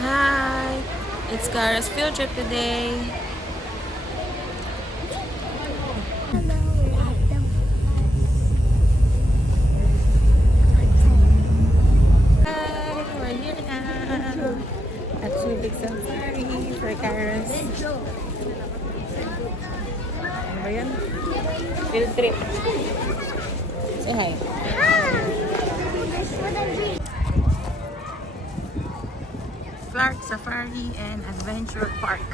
Hi! It's Kara's field trip today. Hi! We're here now at Subic Safari for Kara's. Ano ba yan? Field trip. Say hi. Clark Safari and Adventure Park.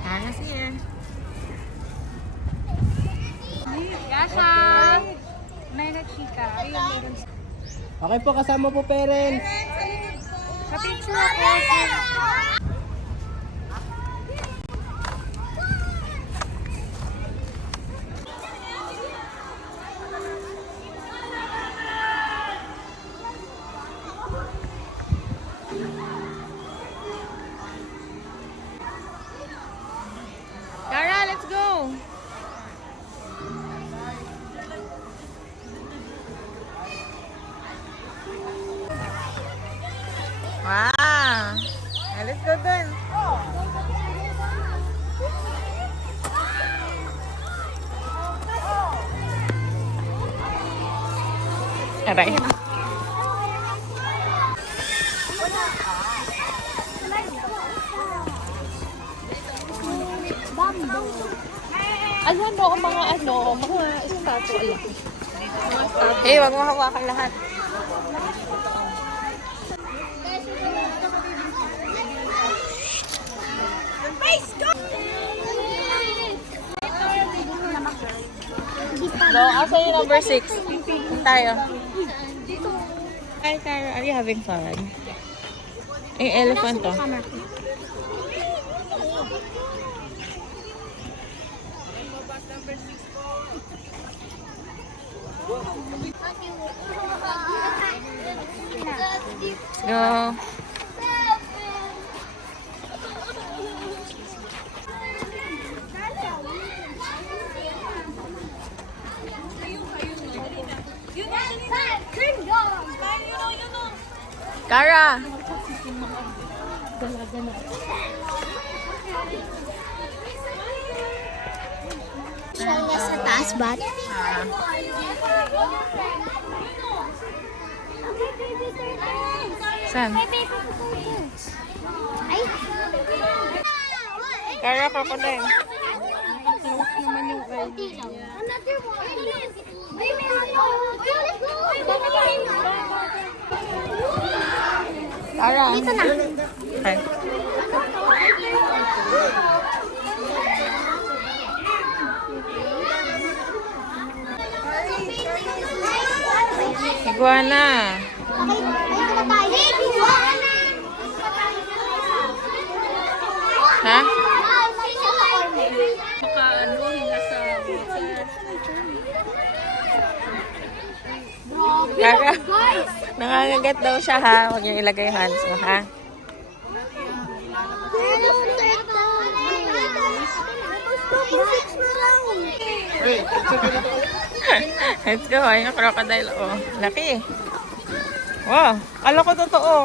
Kara's here. Yasha! Mega chika. Okay po, kasama po parents. Ka-picture ako. Kara, let's go! Wow! Let's go dun! Aray. Mga statue. Hey, wag mo hawakan lahat. No, asa yung number 6? Tayo. Hi, Kara. Are you having fun? Yung elephant to. Let's go. Kara! Siya nasa taas ba? Saan? Ay! Kara, crocodile. Another one! Baby, let's go! Kara. Dito na. Okay. Iguana. Okay, dito na tayo. Ha? Baka ano, nasa Kara. Nangangagat daw siya ha. Huwag niyo ilagay yung hands mo ha. Let's go. Ayun yung crocodile. Oh, laki. Wow. Kala ko totoo.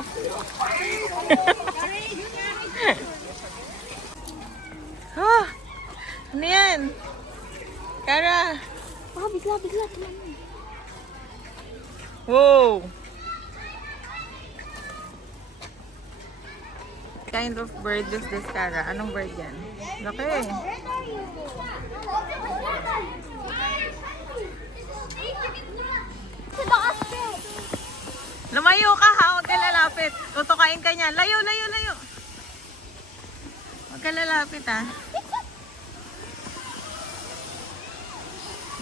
Oh, ano yan? Kara. Oh, bigla. Wow. Kind of bird is this, Kara? Anong bird yan? Laki. Lumayo ka ha, huwag ka lalapit. Tutukain ka niyan. Layo. Huwag ka lalapit ha.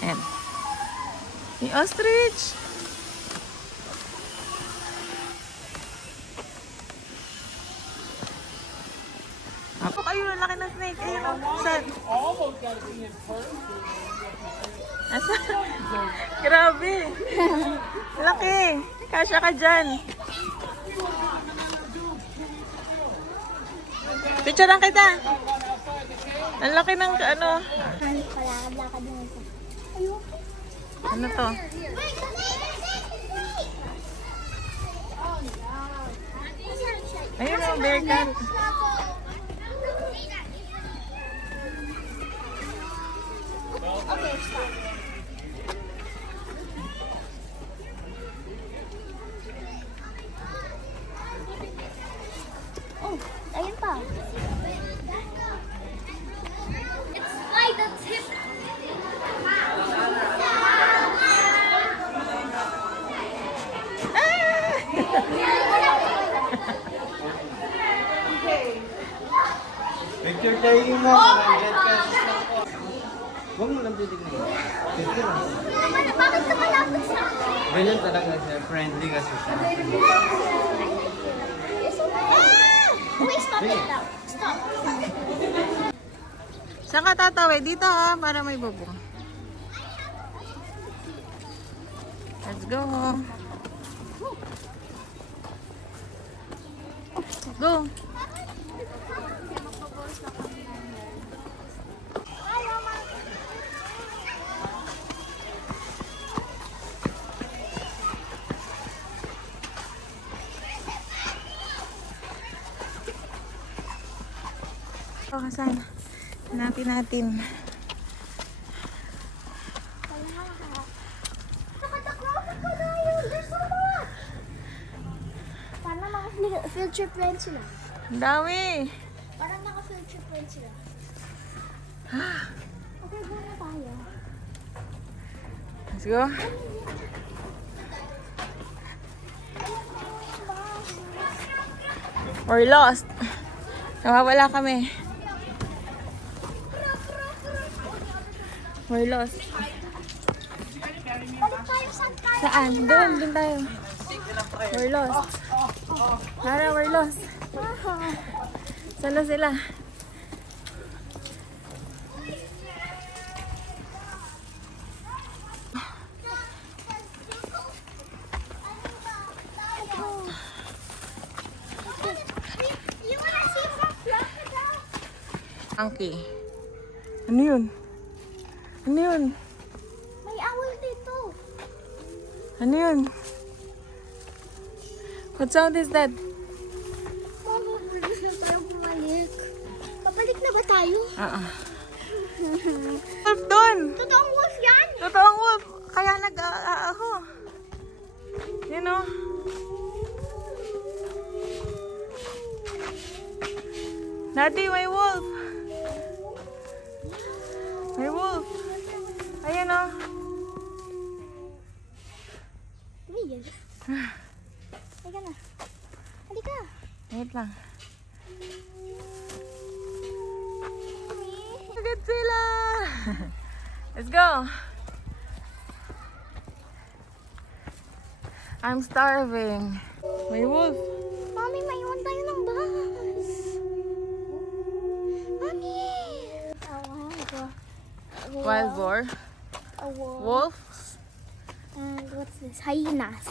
Ayan. Yung ostrich. Ako kayo, laki ng snake. Ayun o. Saan? Asa? Grabe. Laki. Kasya ka dyan. Picturean kita. Ang laki ng ano. Ano to? Ayun o, bear cat. Okay, stop. Oh, ayun pa. It's like the tip. Picture tayo yung mga get pesos lang po. Huwag mo lang titignan. Picture lang. Bakit ka malapit sa akin? Ganyan talaga siya. Friendly kasi siya. Wait, stop it now. Stop. Saan ka tatawid? Dito ha, para may bubong. Let's go. Go. O, saan? Hanapin natin. There's so much. Parang mga field trip friends sila. Ang dami. Parang mga field trip friends sila. Okay, go na tayo. Let's go. We're lost. Nawawala kami. We're lost. Balik tayo sa tayo. Saan? Doon tayo. We're lost. Lara, we're lost. Saan na sila? You wanna see some crocodile? Monkey. Ano yun? Ano yun? May owl dito. Ano yun? What sound is that? Mama, bilis na tayo bumalik. Babalik na ba tayo? Wolf doon! Totoong wolf yan? Totoong wolf! Kaya nag-aaho. Yun o. Daddy, may wolf! May wolf! Ayan o. Tumigil. Halika na. Halika. Wait lang. Agad sila! Let's go! I'm starving. May wolf. Mami, maiwan tayo ng bus. Mami! Wild boar. A wolf. Wolves. And what's this? Hyenas.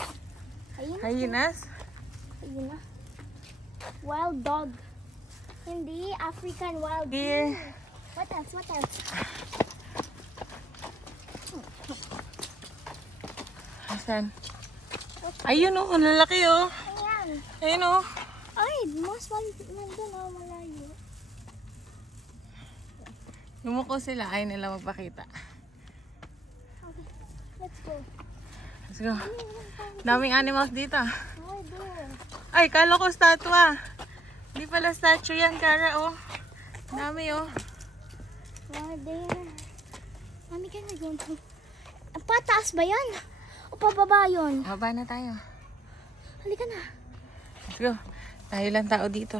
Hyenas. Hyena. Wild dog. Hindi, African wild Deer. deer. What else? What else? Asan? Ayun o, ang lalaki o. Ayan. Ayun o. Ay, mas nandun oh, malayo. Lumuko sila, ayaw nila magpakita. Okay, let's go. Let's go. Daming animals dito. Oh, there. Ay, kala ko statua. Hindi pala statue yan, Kara o. Dami o. Oh, there. Mami, can we go to... Pataas ba yan? O pababa yun? Baba na tayo. Halika na. Let's go. Tayo lang tao dito.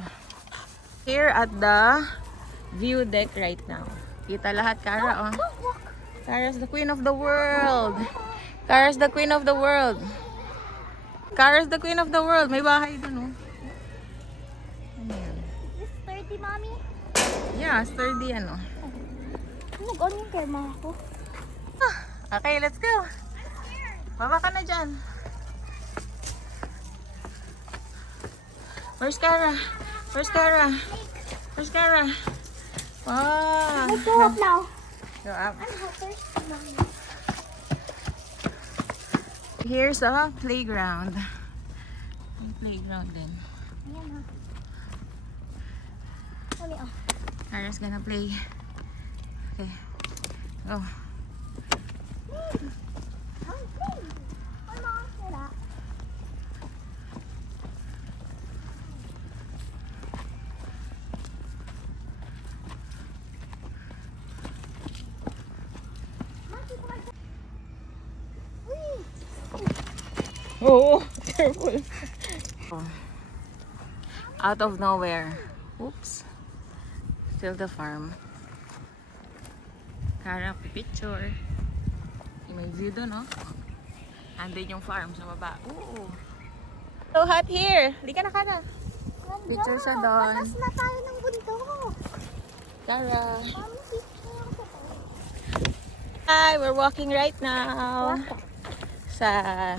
Here at the view deck right now. Kita lahat, Kara o. Walk. Kara's the queen of the world. Kara's the queen of the world. Kara's the queen of the world. May bahay dun o. Ano yan? This 30, Mami. Yeah, sturdy ano. Nag-on yung camera ko. Okay, let's go. Baba ka na dyan. Where's Kara? Where's Kara? Where's Kara? Wow. Let's go up now. Go up. I'm helpers. Mami. Here's a playground. May playground din. Ayan ha. Uli oh. Kara's gonna play. Okay. Go. Ano ang sira? Oh, careful. Out of nowhere. Oops. Still the farm. Kara, picture. May view doon, no? Andun yung farm sa baba. Ooh. So hot here. Di ka na, Kara. Picture siya doon. Patas na tayo ng bundok. Kara. Mami, picture ako. Hi, we're walking right now. Sa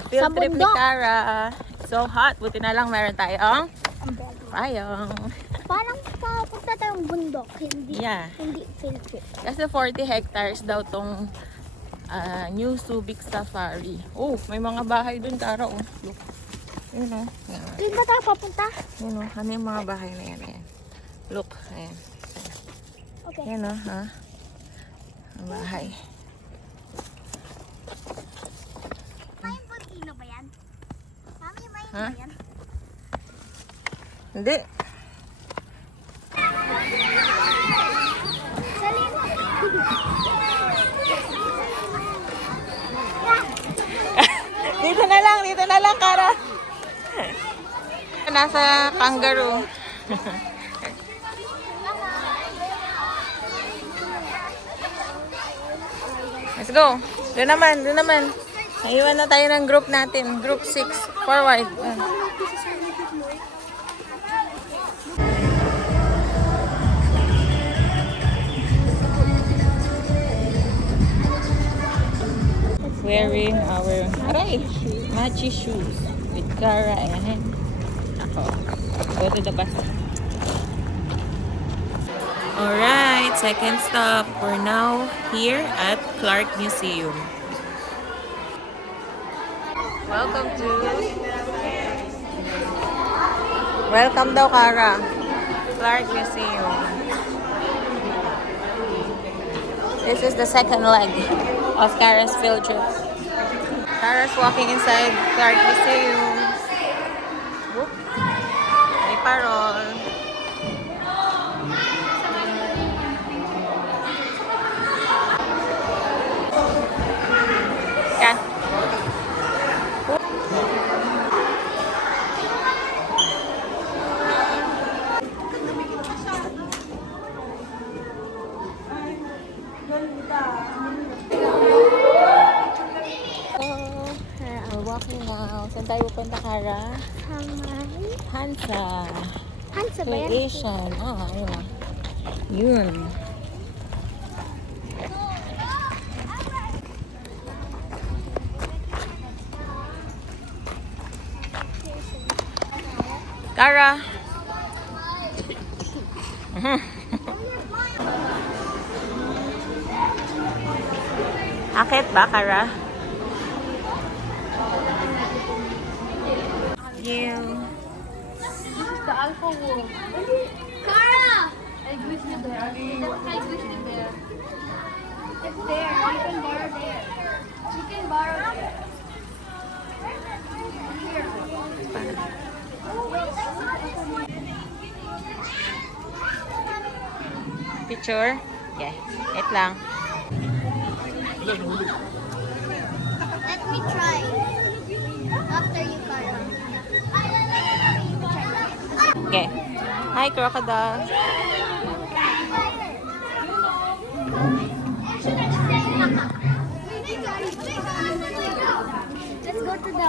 field Sa trip ni bundok. Kara. So hot. Buti na lang meron tayong Umbrella. payong. Parang papunta tayong bundok, hindi Yeah. hindi field trip. Kasi 40 hectares daw tong New Subic Safari. Oh, may mga bahay dun, Kara. Oh, look. Yun, oh. Yan. Doon ba tayo papunta? Yun, oh. Ano yung mga bahay na yan? Ayan. Look. Ayan. Okay. Yan, oh. Ha? Ang bahay. May volcano ba yan? Mami, may Ha? ba yan? Hindi. Dito na lang, Kara. Nasa kangaroo. Let's go. Doon naman. Naiwan na tayo ng group natin. Group 6. Forward. Yan. Wearing our matchy shoes with Kara and ako. Go to the bus. Alright, second stop. We're now here at Clark Museum. Welcome daw, Kara. Clark Museum. This is the second leg of Kara's field trip. Kara's walking inside Clark Museum. Whoop. May parol. Ka. We're walking now. Saan tayo pupunta, Kara? Hamay. Hansa. Hansa ba yan? Creation. Ayun ah. Yun. Kara. Akit ba, Kara? You. This is the Alpha Wolf. Kara! I wish you there. I wish you there. It's there. You can borrow there. You can borrow there. Picture? Okay. Wait lang. Let me try. After you, Kara. Okay. Hi, crocodile. Let's go to the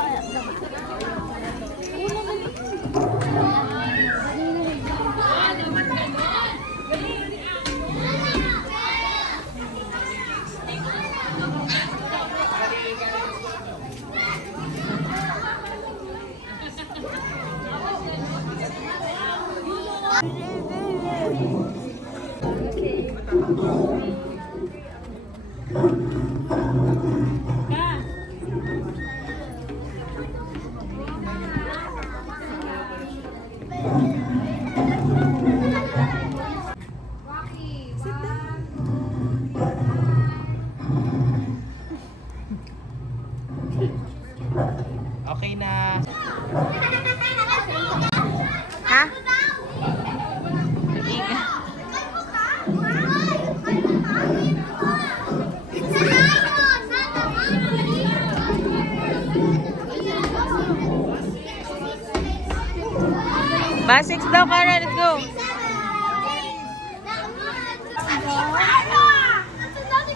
Basics daw, Kara. Let's go.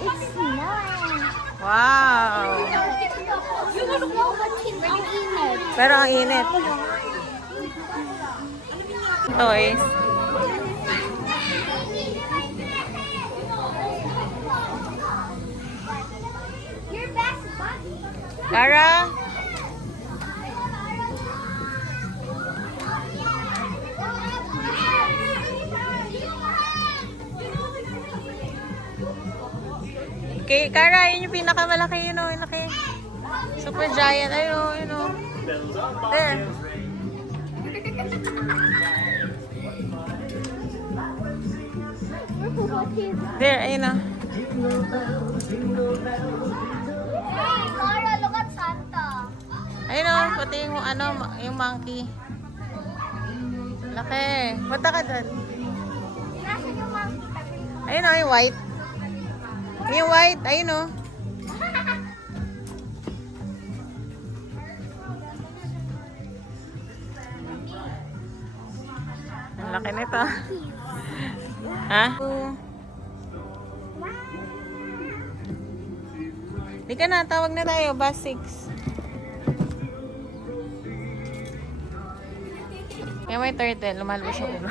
It's nice. Wow. Mainit. Pero ang init. Toys. Your best buddy. Kara. Okay, Kara, yun yung pinakamalaki, yun o, yun laki. Super giant, ayun o, yun o. There. There, ayun o. Hey, Laura, look at Santa. Ayun o, pati yung ano, yung monkey. Laki. Punta ka dyan. Nasaan yung monkey? Ayun o, yung white. Yung white, ayun o. Ang laki nito. Ha? Di ka na, tawag na tayo, bus 6. Kaya may turtle, lumalabas siya ulo.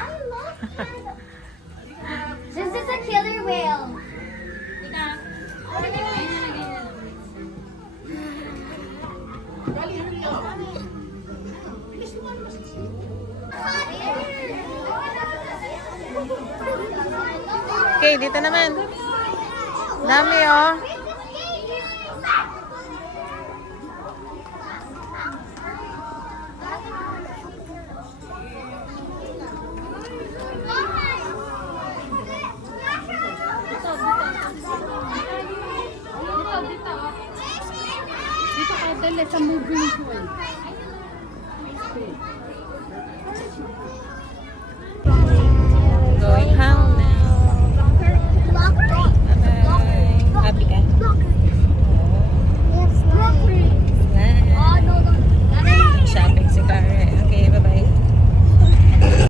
This is a killer whale. Okay, dito naman. Dami oh. Dito ka dali sa moving pool.